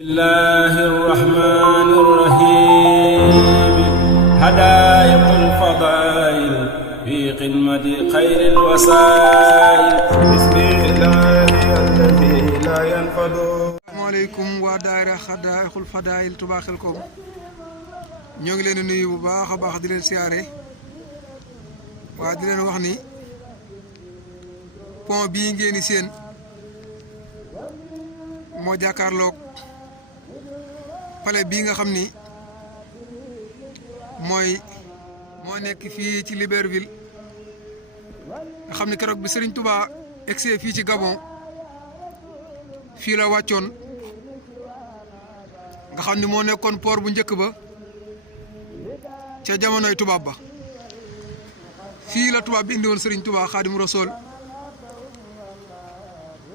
الله الرحمن الرحيم هدايق الفضائل في قمة خير الوسائل بسم الله الذي لا ينفد. asalaamaaleykum waa daayira Hadaa'iqul Fadaa'il Touba Xelkom ñoo ngi leen di nuyu bu baax a baax di leen siyaare waa di leen wax ni pont bii ngeen di seen moo jàkkaarloog palais bii nga xam ni moo nekk fii ci Libreville nga xam ni keroog bi Serigne Touba egsee fii ci Gabon fii la wàccoon nga xam ni moo nekkoon port bu njëkk ba ca jamonoy tubaab ba fii la tubaab bi indi woon Serigne Touba Xaadimu Rasuul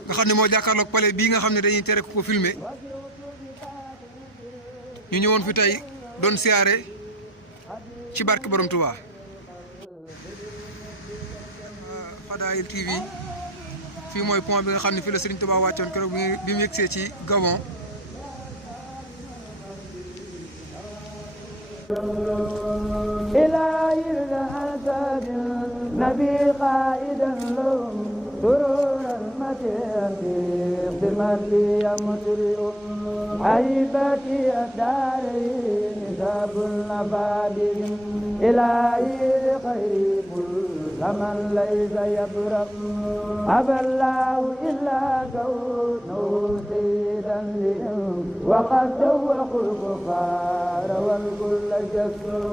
nga xam ne moo jàkkaarloog palais bii nga xam ne dañuy tere ko filmer ñu ñëwoon fi tey doon siyaare ci barke Borom Touba. Fadaa'il TV fii mooy pont bi nga xam ne fii la Serigne Touba wàccoon keroog bi mu yegsee ci Gabon. عيبتي الدارين نساب النبادل إلهي خير كل من ليس يبرأ أبى الله إلا كونه سيدا لهم وقد دوق الكفار والكل جسر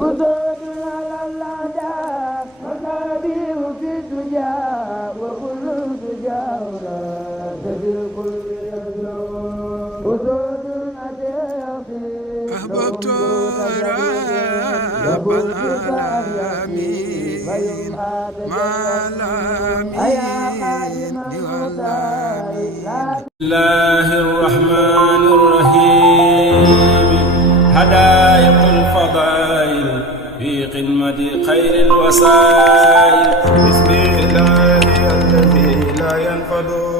قدود على الأعداء مصابيح في الدجى وكل دجى تدل كل أحببت رب العالمين ما العالمين الله الرحمن الرحيم هدايق الفضائل في قمة خير الوسائل بسم الله الذي لا ينفد.